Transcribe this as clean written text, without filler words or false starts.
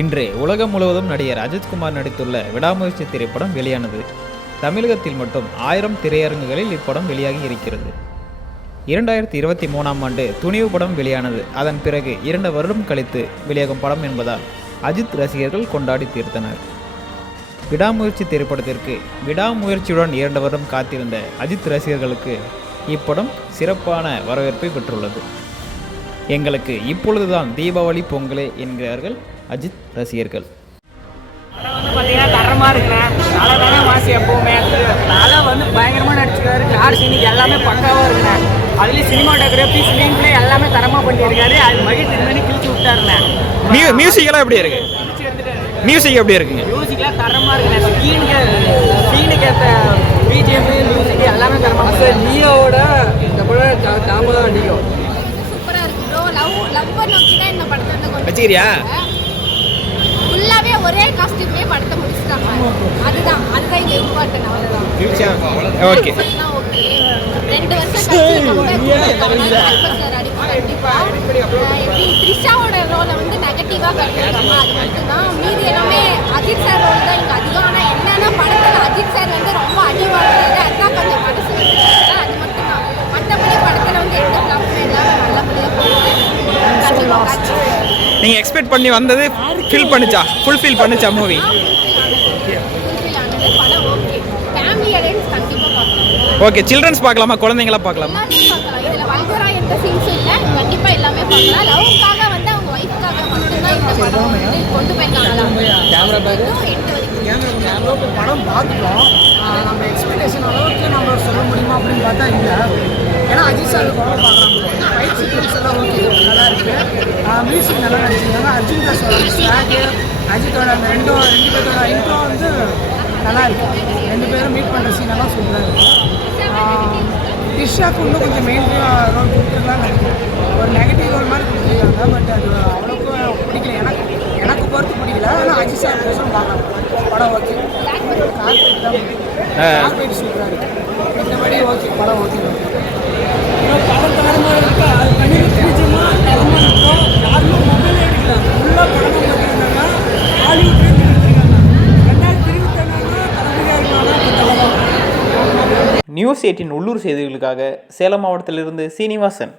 இன்று உலகம் முழுவதும் நடிகர் அஜித்குமார் நடித்துள்ள விடாமுயற்சி திரைப்படம் வெளியானது. தமிழகத்தில் மட்டும் 1000 திரையரங்குகளில் இப்படம் வெளியாகி இருக்கிறது. 2023ஆம் ஆண்டு துணிவு படம் வெளியானது. அதன் பிறகு 2 வருடம் கழித்து வெளியாகும் படம் என்பதால் அஜித் ரசிகர்கள் கொண்டாடி தீர்த்தனர். விடாமுயற்சி திரைப்படத்திற்கு விடாமுயற்சியுடன் 2 வருடம் காத்திருந்த அஜித் ரசிகர்களுக்கு இப்படம் சிறப்பான வரவேற்பை பெற்றுள்ளது. எங்களுக்கு இப்பொழுதுதான் தீபாவளி பொங்கலே என்கிறார்கள் அஜித் ரசிகர்கள். பார்த்தீங்கன்னா தரமாக இருக்குண்ணே. தலை தானே மாசி எப்போவுமே. தலை பயங்கரமாக நடிச்சிருக்காரு. கிளார் சீனிக்கு எல்லாமே பக்காவாக இருக்குண்ணே. அதுலேயும் சினிமாட்டோகிராஃபி ஸ்க்ரீன் பிளே எல்லாமே தரமாக பண்ணியிருக்காரு. அது மகிழ் திருமணி கிழிச்சு விட்டாருண்ணே. மியூசிக்கெல்லாம் எப்படி இருக்கு? மியூசிக் எப்படி இருக்குங்க? மியூசிக்லாம் தரமாக இருக்குண்ணே. சீனுக்கு ஏற்ற பிஜிஎம் மியூசிக் எல்லாமே தரமாக சார். லியோவோட இந்த படம் தாமதம் லியோ சூப்பராக இருக்கு ப்ரோ. லவ் நோக்கி தான் இந்த படத்தை கொஞ்சம் வச்சுக்கிறியா? ஃபுல்லாகவே ஒரே காஸ்டியூம்லேயே படத்தை முடிச்சிட்டாங்க. அதுதான் இங்கே இம்பார்ட்டன். அவ்வளோதான். ஓகே ஓகே 2 வருஷம் கண்டிப்பாக எப்படி த்ரிஷாவோட ரோலை நெகட்டிவாக கட்டிருக்காங்க. அது மட்டும்தான். மீதி எல்லாமே அஜித் சார் ரோல் தான் இங்கே அதிகம். ஆனால் என்னென்னா படத்தில் அஜித் சார் ரொம்ப அடி வாங்குறது. அதுதான் கொஞ்சம் மனசு வச்சுருக்காங்க. அது மட்டும்தான். மற்றபடி படத்தில் எந்த பிளாக்ஸும் இல்லாமல் நல்லபடியாக போகுது. நீங்கள் எக்ஸ்பெக்ட் பண்ணி வந்தது ஃபுல்ஃபில் பண்ணுச்சா மூவி? படம் ஓகே. ஃபேமிலி ஆடியன்ஸ் கண்டிப்பாக பார்க்கலாம். ஓகே. சில்ட்ரன்ஸ் பார்க்கலாமா? குழந்தைங்களா பார்க்கலாமா? இதில் வல்கரா எந்த சீன்ஸும் இல்லை. கண்டிப்பாக எல்லாமே பார்க்கலாம். லவ்க்காக அவங்க ஒய்ஃப்காக மட்டும்தான் இந்த படம் கொண்டு போயிருக்காங்க. படம் பார்த்துட்டோம். நம்ம எக்ஸ்பெக்டேஷன் அளவுக்கு நம்ம சொல்ல முடியுமா அப்படின்னு பார்த்தா இல்லை. ஏன்னா அஜித் சார் படம் பார்க்குறாங்க. ஃபைட் சீக்வன்ஸ் எல்லாம் ஓகே நல்லா இருக்குது. மியூசிக் நல்லா நடிச்சிருக்காங்க. அர்ஜுன் தாஸோட ஸ்லாகு, அஜித்தோட அந்த ரெண்டு பேர்த்தோட இன்ட்ரோ நல்லா இருக்குது. 2 பேரும் மீட் பண்ணுற சீன் எல்லாம் சூப்பராக இருக்குது. த்ரிஷாவுக்கு இன்னும் கொஞ்சம் மெயின் ரோல் கொடுத்துருக்கலாம்னு நினைக்கிறேன். ஒரு நெகட்டிவ் ரோல் மாதிரி கொடுத்துருக்காங்க. பட் அது அவ்வளோக்கும் பிடிக்கல. எனக்கு பொறுத்து பிடிக்கல. ஆனால் அஜித் சார் கோசம் பார்க்கலாம். படம் ஓகே. கார்பரேட் சூப்பராக இருக்குது. மற்றபடி ஓகே. படம் ஓகே. படம் தரமாக இருக்கா? அது பண்ணி பிடிச்சமா தரமாக இருக்கும். யாருமே மொபைலே எடுக்கலாம். ஃபுல்லாக படம் பார்த்துருந்தாங்க. ஹாலிவுட்லேயே எடுத்துருக்காங்க. 2024 தலைமையாக இருந்தாலும் நியூஸ் 18 உள்ளூர் செய்திகளுக்காக சேலம் மாவட்டத்திலிருந்து சீனிவாசன்.